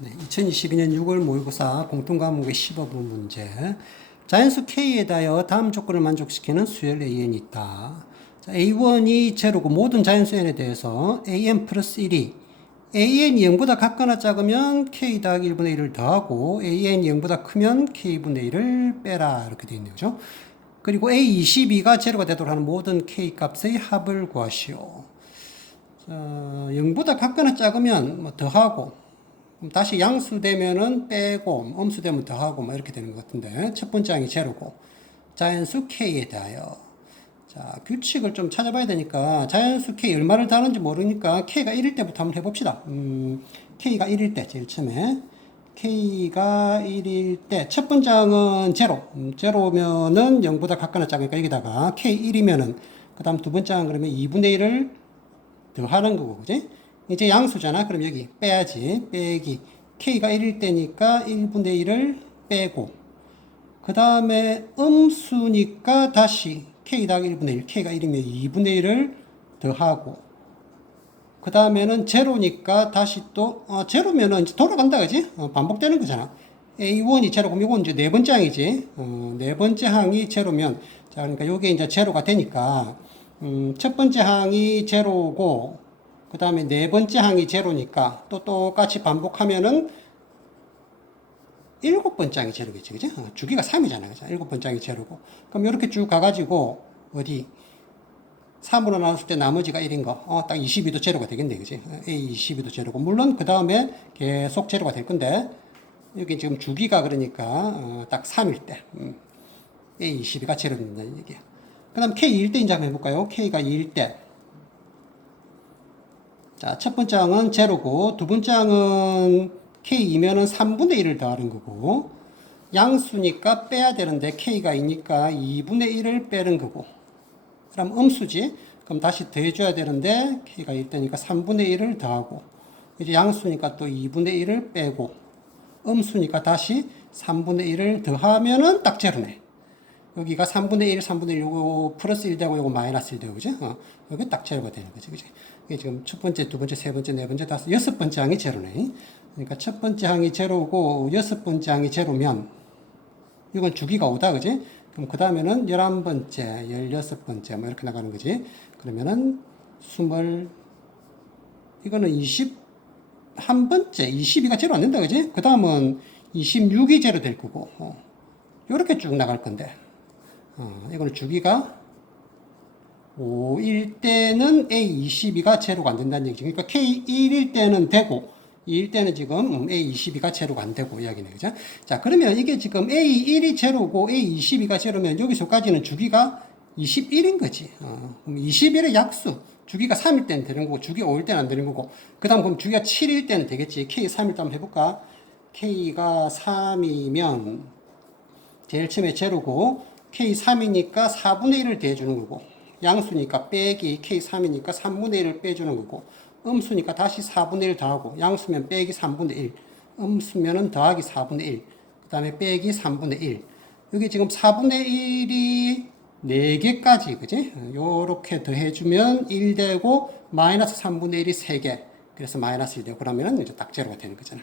네, 2022년 6월 모의고사 공통과목의 15분 문제. 자연수 K에 대하여 다음 조건을 만족시키는 수열 AN이 있다. 자, A1이 제로고 모든 자연수 N에 대해서 AN 플러스 1이 AN이 0보다 같거나 작으면 K 더하기 1분의 1을 더하고 AN이 0보다 크면 K분의 1을 빼라. 이렇게 되어 있네요. 그죠? 그리고 A22가 제로가 되도록 하는 모든 K 값의 합을 구하시오. 자, 0보다 같거나 작으면 뭐 더하고 그럼 다시 양수 되면은 빼고 음수 되면 더하고 뭐 이렇게 되는 것 같은데 첫 번째 항이 제로고 자연수 k에 대하여. 자 규칙을 좀 찾아봐야 되니까 자연수 k 얼마를 다는지 모르니까 k가 1일 때부터 한번 해봅시다. 음, k가 1일 때 제일 처음에. K가 1일 때. 첫 번째 항은 제로. 음, 제로면은 0보다 같거나 작으니까 여기다가 k 1이면은 그 다음 두 번째 항은 그러면 2분의 1을 더하는 거고 그지? 이제 양수잖아. 그럼 여기 빼야지. 빼기. k가 1일 때니까 1분의 1을 빼고 그 다음에 음수니까 다시 k 더하기 1분의 1. k가 1이면 2분의 1을 더하고 그 다음에는 제로니까 다시 또 어, 제로면은 이제 돌아간다 그지? 어, 반복되는 거잖아. A1이 제로 그럼 이건 이제 네 번째 항이지. 어, 네 번째 항이 제로면 자 그러니까 요게 이제 제로가 되니까 음, 첫 번째 항이 제로고 그 다음에 네 번째 항이 제로니까 또 똑같이 반복하면은 일곱 번째 항이 제로겠지, 그죠? 어, 주기가 3이잖아, 그죠? 일곱 번째 항이 제로고. 그럼 이렇게 쭉 가가지고, 어디, 3으로 나눴을 때 나머지가 1인 거, 어, 딱 22도 제로가 되겠네, 그지? 어, A 22도 제로고. 물론 그 다음에 계속 제로가 될 건데, 여기 지금 주기가 그러니까, 어, 딱 3일 때, 음, A 22가 제로 된다는 얘기야. 그 다음 K 1대 인자 한번 해볼까요? K가 2일 때. 자, 첫 번째 항은 제로고, 두 번째 항은 K2면은 3분의 1을 더하는 거고, 양수니까 빼야 되는데 K가 2니까 2분의 1을 빼는 거고, 그럼 음수지? 그럼 다시 더해줘야 되는데 K가 1되니까 3분의 1을 더하고, 이제 양수니까 또 2분의 1을 빼고, 음수니까 다시 3분의 1을 더하면은 딱 제로네. 여기가 3분의 1, 3분의 1, 요거 플러스 1 되고 요거 마이너스 1 되고, 그죠? 어, 여기 딱 제로가 되는 거지, 그지? 이게 지금 첫 번째, 두 번째, 세 번째, 네 번째, 다섯, 여섯 번째 항이 제로네. 그러니까 첫 번째 항이 제로고, 여섯 번째 항이 제로면, 이건 주기가 오다, 그지? 그럼 그 다음에는 열한 번째, 열여섯 번째, 뭐 이렇게 나가는 거지. 그러면은, 스물, 이거는 이십, 한 번째, 22가 제로 안 된다, 그지? 그 다음은 26이 제로 될 거고, 어. 요렇게 쭉 나갈 건데, 어, 이거는 주기가 5일 때는 A22가 제로가 안 된다는 얘기죠. 그러니까 K1일 때는 되고, 2일 때는 지금 음, A22가 제로가 안 되고 이야기네. 그죠? 자, 그러면 이게 지금 A1이 제로고 A22가 제로면 여기서까지는 주기가 21인 거지. 어, 그럼 21의 약수. 주기가 3일 때는 되는 거고, 주기 5일 때는 안 되는 거고, 그 다음 그럼 주기가 7일 때는 되겠지. K 3일 때 한번 해볼까? K가 3이면, 제일 처음에 제로고, K 3이니까 4분의 1을 대주는 거고, 양수니까 빼기 K3이니까 3분의 1을 빼주는 거고 음수니까 다시 4분의 1 더하고 양수면 빼기 3분의 1 음수면은 더하기 4분의 1 그 다음에 빼기 3분의 1 여기 지금 4분의 1이 4개까지 그지? 요렇게 더해주면 1 되고 마이너스 3분의 1이 3개. 그래서 마이너스 1 되고 그러면 이제 딱 제로가 되는 거잖아.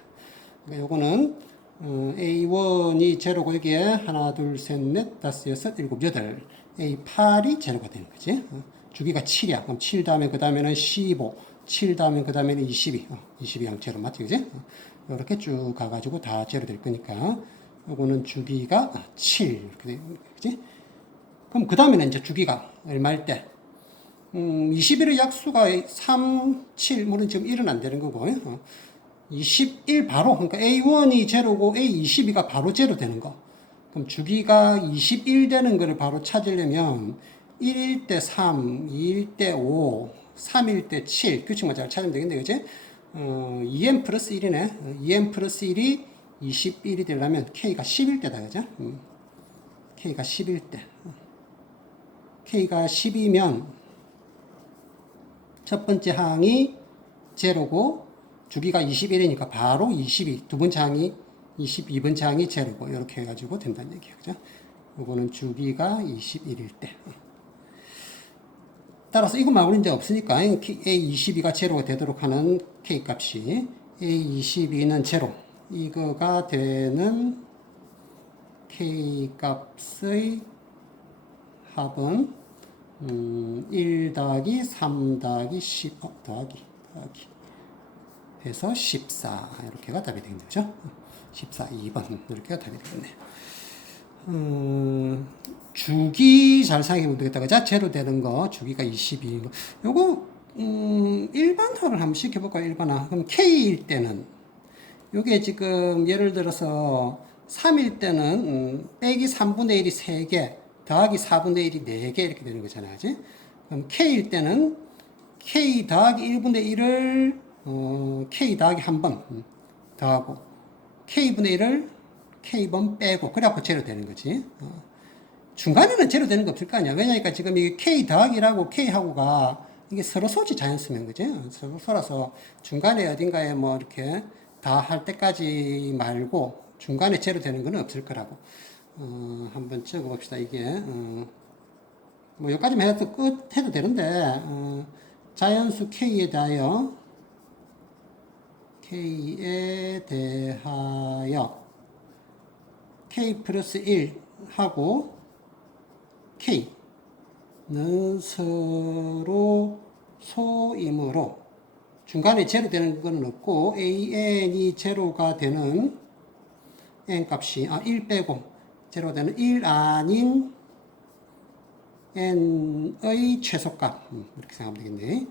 그러니까 요거는 어, A1이 제로고 여기에 하나 둘 셋 넷 다섯 여섯 일곱 여덟 A8이 제로가 되는 거지. 어, 주기가 7이야. 그럼 7 다음에 그 다음에는 15, 7 다음에 그 다음에는 22. 어, 22랑 제로 맞지, 그지? 어, 이렇게 쭉 가가지고 다 제로 될 거니까. 요거는 주기가 7. 이렇게 되는 거지? 그럼 그 다음에는 이제 주기가 얼마일 때? 음, 21의 약수가 3, 7, 물론 지금 1은 안 되는 거고, 어, 21 바로, 그러니까 A1이 제로고 A22가 바로 제로 되는 거. 그럼 주기가 21 되는 거를 바로 찾으려면 1일 때 3, 2일 때 5, 3일 때 7, 규칙만 잘 찾으면 되겠네, 그지? 어, 2n 플러스 1이네. 2n 플러스 1이 21이 되려면 k가 10일 때다, 그죠? 음. k가 10일 때. k가 10이면 첫 번째 항이 제로고 주기가 21이니까 바로 22, 두 번째 항이 22번 장이 제로고 이렇게 해가지고 된다는 얘기예요. 그죠? 요거는 주기가 21일 때. 따라서 이거 말고는 이제 없으니까 A22가 제로가 되도록 하는 K 값이 A22는 제로. 이거가 되는 k 값의 합은 음, 1 더하기 3 더하기 10 어, 더하기 더하기 해서 14 이렇게가 답이 되는 거죠. 14 2번 이렇게가 답이 되겠네요. 음, 주기 잘 생각해보면 되겠다. 그자 제로 되는 거 주기가 22인 거. 요거 음, 일반화를 한번 시켜볼까요? 일반화. 그럼 K일 때는 요게 지금 예를 들어서 3일 때는 음, 빼기 3분의 1이 3개 더하기 4분의 1이 4개 이렇게 되는 거잖아요. 그럼 K일 때는 K 더하기 1분의 1을 어, K 더하기 한 번 더하고 K분의 1을 K번 빼고 그래갖고 제로 되는 거지. 어. 중간에는 제로 되는 거 없을 거 아니야. 왜냐니까 지금 이 K 더하기라고 K하고가 이게 서로 소지 자연수면 그지? 서로 소라서 중간에 어딘가에 뭐 이렇게 다 할 때까지 말고 중간에 제로 되는 건 없을 거라고. 어, 한번 적어 봅시다. 이게 어, 뭐 여기까지만 해도 끝 해도 되는데 어, 자연수 K에 대하여 K에 대하여 K 플러스 1 하고 K는 서로 소이므로 중간에 제로 되는 건 없고 AN이 제로가 되는 N 값이 아, 1 빼고 제로 되는 1 아닌 N의 최소값 음, 이렇게 생각하면 되겠네.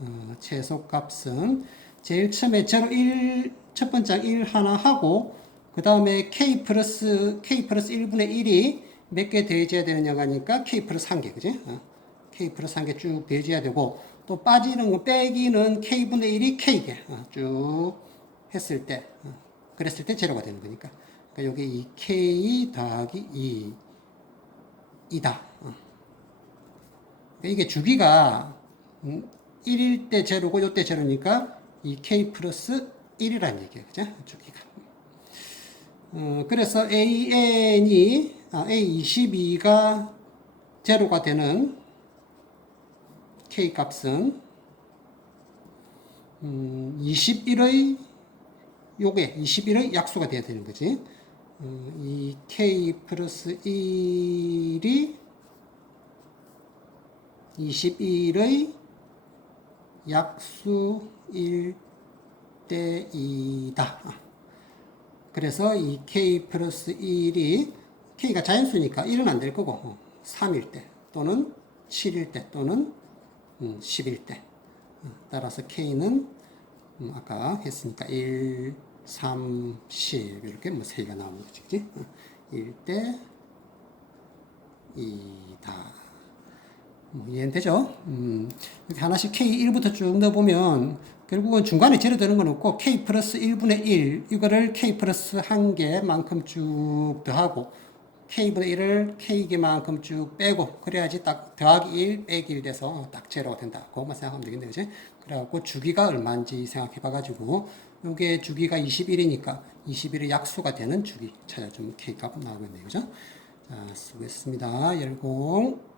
어, 최소값은 제일 처음에 제로 1, 첫 번째 1 하나 하고 그 다음에 K 플러스 K 플러스 1분의 1이 몇 개 더해져야 되는 영가니까 K 플러스 1개 그지? 어, K 플러스 1개 쭉 더해져야 되고 또 빠지는 거 빼기는 K분의 1이 K개 어, 쭉 했을 때 어, 그랬을 때 제로가 되는 거니까 그러니까 여기 이 K 더하기 2 이다. 어. 이게 주기가 음, 1일 때 제로고 요때 제로니까 이 k 플러스 1이라는 얘기예요. 그죠? 주기가. 어, 그래서 AN이 아, A22가 제로가 되는 K 값은 음, 21의 요게 21의 약수가 돼야 되는 거지. 어, 이 K 플러스 1이 21의 약수 1대 2다. 그래서 이 k 플러스 1이 k가 자연수니까 1은 안 될 거고 어, 3일 때 또는 7일 때 또는 음, 10일 때 어, 따라서 k는 음, 아까 했으니까 1, 3, 10 이렇게 뭐 3개가 나오는 거지. 그치? 어, 1대 2다. 뭐 이해는 되죠? 음, 이렇게 하나씩 K1부터 쭉 넣어보면 결국은 중간에 제로 되는 건 없고 K 플러스 1분의 1 이거를 K 플러스 1개만큼 쭉 더하고 K분의 1을 K개만큼 쭉 빼고 그래야지 딱 더하기 1 빼기 1 돼서 딱 제로가 된다. 그것만 생각하면 되겠네. 그지? 그래갖고 주기가 얼마인지 생각해 봐가지고 요게 주기가 21이니까 21의 약수가 되는 주기 찾아주면 K값 나오겠네요. 그죠? 자, 수고했습니다. 열공.